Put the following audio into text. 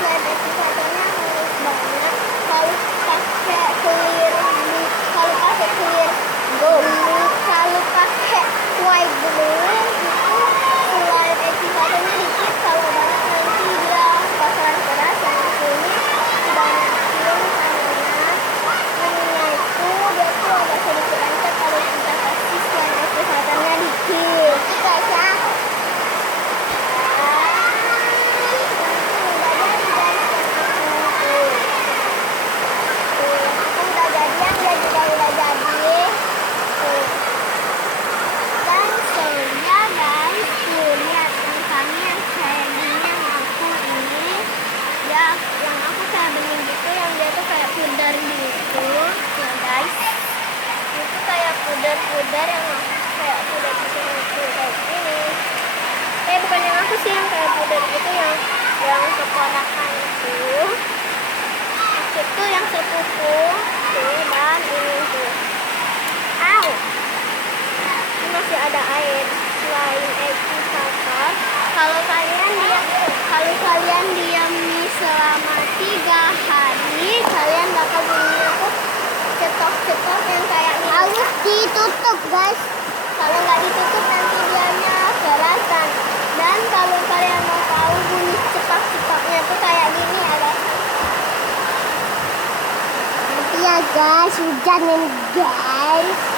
slide activatornya harus banyak. Kalau pakai clear blue, kalau pakai clear blue, kalau pakai white blue itu slide activatornya dikit. Kalau banyak nanti dia bakalan keras. Yang ini banyakin karena ininya itu dia tuh agak sedikit lengket kalau kita kasih slide activatornya dikit. Oke guys ya. Yang aku kayak beli gitu, yang dia tuh kayak pudar gitu ya guys. Itu kayak pudar yang aku kayak pudar gitu kayak gini. Bukan yang aku sih, yang kayak pudar gitu, yang keponakan itu yang sepupu tuh, dan ini tuh. Ini masih ada air selain activator. Kalau kalian diam selama 3 hari, kalian bakal bunyinya tuh cetok-cetok yang kayak ini. Harus ditutup guys. Kalau nggak ditutup nanti diamnya kerasan. Dan kalau kalian mau tahu bunyi cetok-cetoknya tuh kayak gini ya guys. Nanti ya guys, hujan nih guys.